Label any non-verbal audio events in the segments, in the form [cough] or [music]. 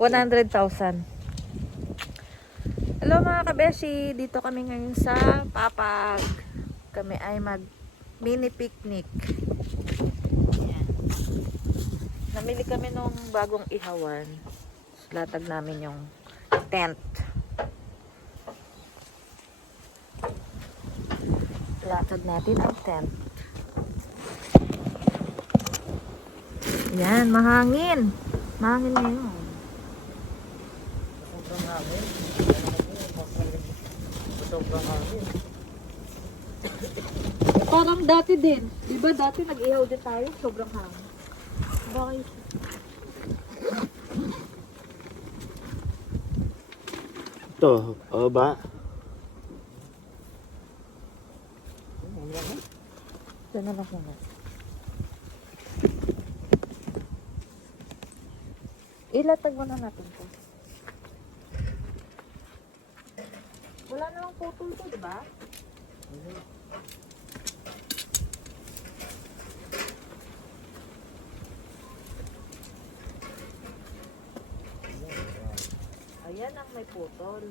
100,000. Hello mga kabeshi, dito kami ngayon sa Papag. Kami ay mag mini picnic. Ayan. Namili kami nung bagong ihawan. Latag namin yung tent. Latag natin ang tent. Yan, mahangin. Mahangin ngayon. Hangin. Sobrang hangin. Parang dati din. Di ba dati nag-ihaw din tayo? Sobrang hangin. Bakit? Ito, o ba? Diyan na lang muna. Ilatag mo na natin to. Wala namang putol to, di ba? Ayan ang may putol.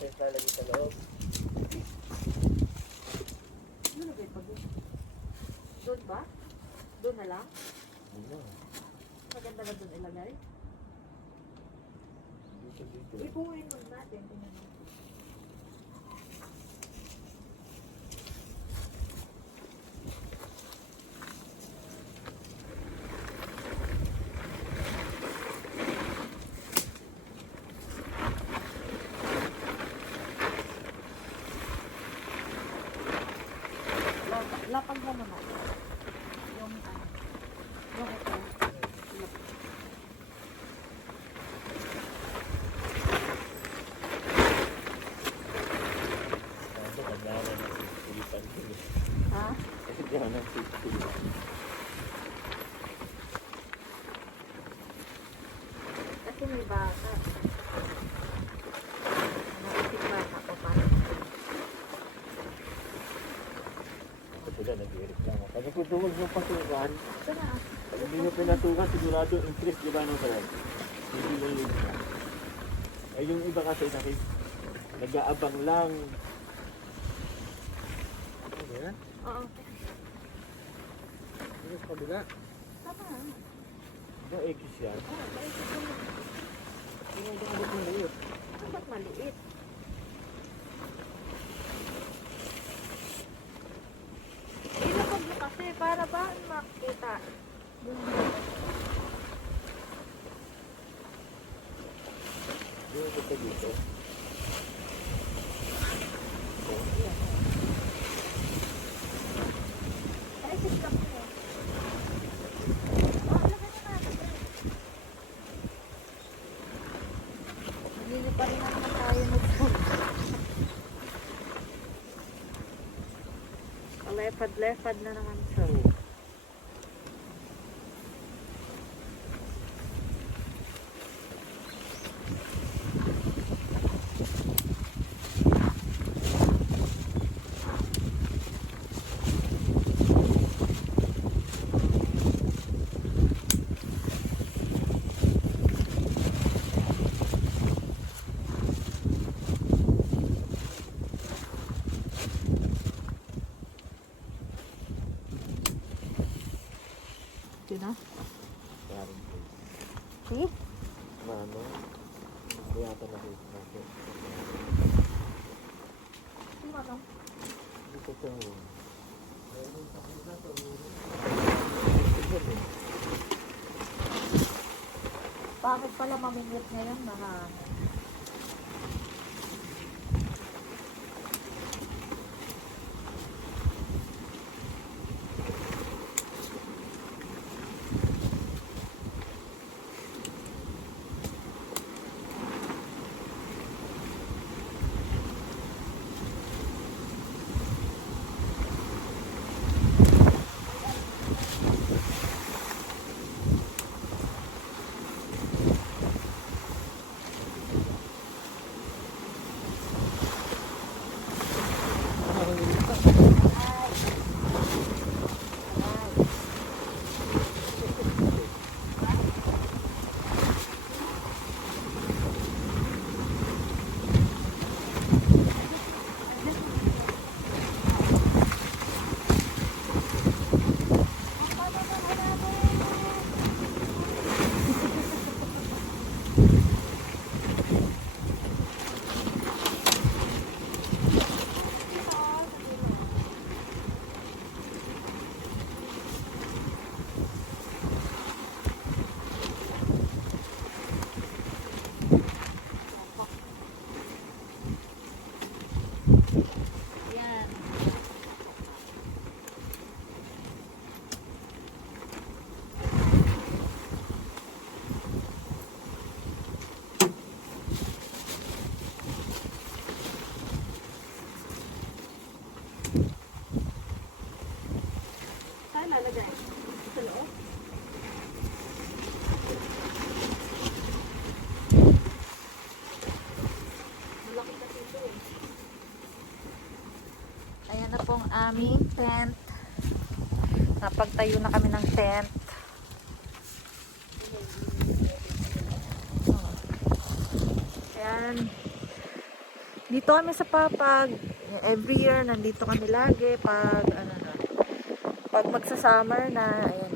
Ito lalagay sa loob. Ano lagay pa doon? Doon ba? Doon na lang? Maganda ba doon ilagay? Dito, dito. Ibuuin mo natin. Tingnan mo. Lap- Lapag muna. Yung ano. Yung ito. Lap- Kaso, kailangan ng silipan yun eh. Ha? Kasi kailangan ng silipan. Kasi may bata. Naisip bata ko pa. Ako sila nag-reklamo. Sabi ko, huwag mo pasukan. Ito na. Pag hindi mo pinasukan, sigurado interest, di ba, no, sir? Hindi mo yun na. Eh, yung iba kasi nakik nag-aabang lang. Ano yan? Oo. Ano sa kabila? Tama. Ba, X yan? Oo, naisip ko na. Ano ang abot mo na yun? Ano ba't maliit? Ilapag mo kasi para ba makita? Yung ito dito. Naisip ka mo. Oh, lagyan na natin. Hindi pa rin naman tayo mag Lepad-lepad na naman sa Ito na. Parang po. See? Ano? Kaya ito nakita natin. Ano? Dito sa Bakit pala mamingwit ngayon? Mga Napagtayo na kami ng tent. Ayan. Dito kami sa Papag. Every year, nandito kami lagi pag, ano na, pag magsa-summer na, ayan.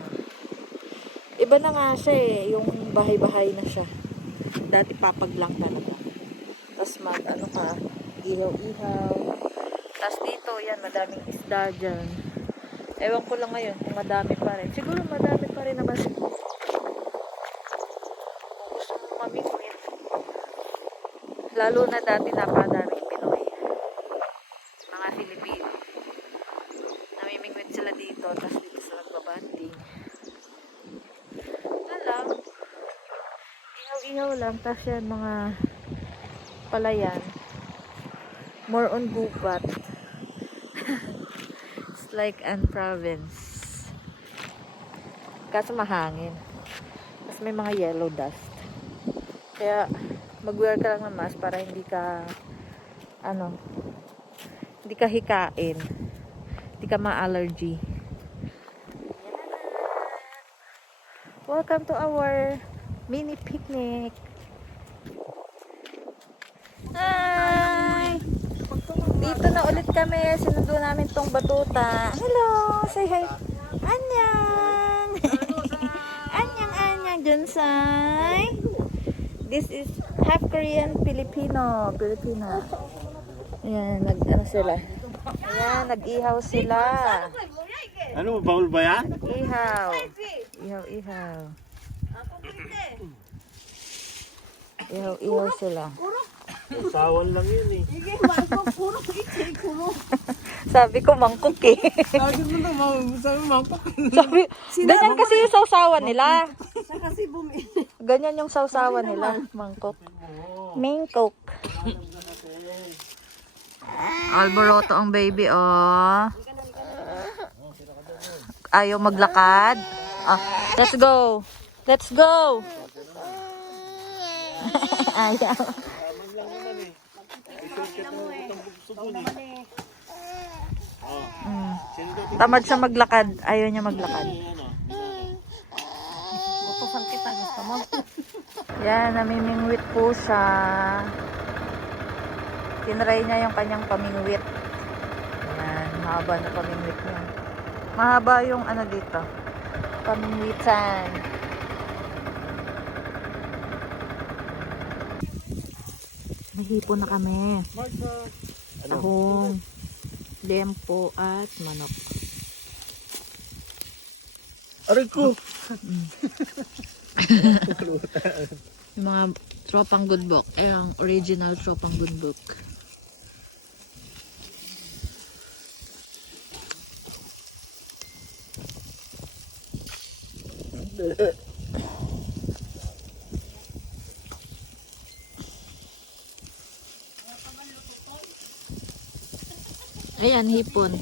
Iba na nga siya eh, yung bahay-bahay na siya. Dati Papag lang talaga. Tapos mag, ano ka, ihaw-ihaw. Tapos dito, yan, madaming isda dyan. Ewan ko lang ngayon kung madami pa rin. Siguro madami pa rin naman. Kung gusto mo mamingwit. Lalo na dati napakadaming Pinoy. Mga Filipino. Namimingwit sila dito, tapos dito sila nagbabanding. Wala lang. Ihaw-ihaw lang, tapos yan mga palayan. More on gubat. Like an province. Kaso mahangin. Tapos may mga yellow dust. Kaya mag-wear ka lang ng mask para hindi ka ano hindi ka hikain. Hindi ka ma-allergy. Welcome to our mini picnic. Hi! Dito na ulit kami. Sinundo namin tong batuta. Hello! Say hi! Anyang! [laughs] anyang, anyang, Junsay! This is half Korean Filipino. Filipino. Ayan, nag, ano sila? Ayan, nag-ihaw sila. Ano, bawal ba yan? Ihaw. Ihaw, ihaw. Ihaw, ihaw sila. Usawan lang yun eh. Sabi ko mangkok eh. Sabi mo naman, sabi mo, Sabi, ganyan kasi yung sausawan nila. siya kasi bumili. Ganyan yung sausawan nila, mangkok. Mangkok. Alboroto ang baby, oh. Ayaw maglakad. Ah, let's go. Let's go. [laughs] Ayaw. Mm. Tamad siya maglakad. Ayaw niya maglakad. Utusan kita, gusto mo. Yan, namimingwit po siya. Tinry niya yung kanyang pamingwit. Yan, mahaba na pamingwit niya. Mahaba yung ano dito. Pamingwitan. Nahipon na kami. Ano? Tahong, lempo at manok. Aray ko! [laughs] Yung mga tropang good book. Eh, ang original tropang good book. Ayan, hipon.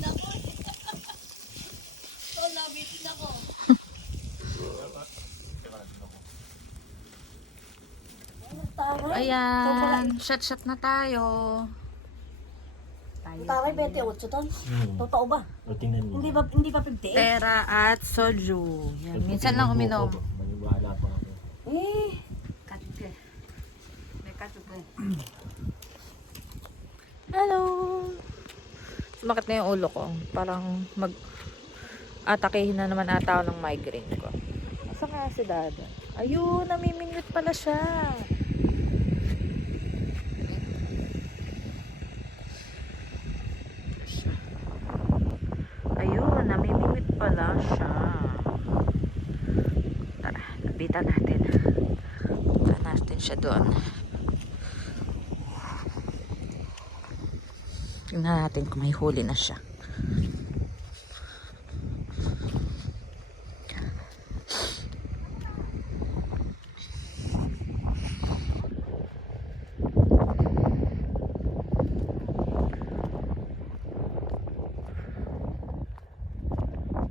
Ayan, shot-shot na tayo. Tayo. Taray, 28 ton. Totoo ba? O, tingnan mo. Hindi ba, hindi ba 50? Tera at soju. Yan, minsan lang uminom. Maniwala pa ako. Eh, Hello! Sumakit na yung ulo ko. Parang mag atakihin na naman ata ako ng migraine ko. Asa kaya si Dada? Ayun, namimingwit pala siya. Ayun, namimingwit pala siya. Tara, lapitan natin. Punta natin siya doon. Tingnan natin kung may huli na siya.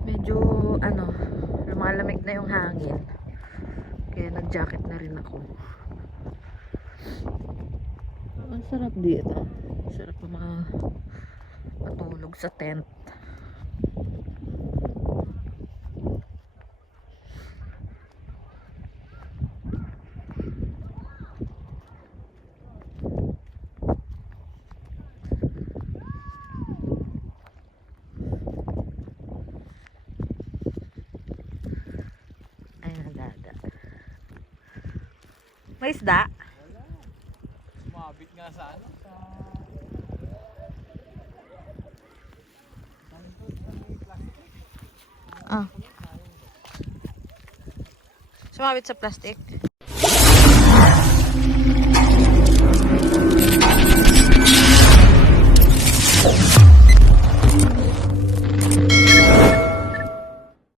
Medyo ano, lumalamig na yung hangin. Kaya nag-jacket na rin ako. Ang sarap dito. Sarap pa mga matutulog sa tent. May isda? Wala. Sumabit nga sa ano. Sa... Ah. Sumabit sa plastic.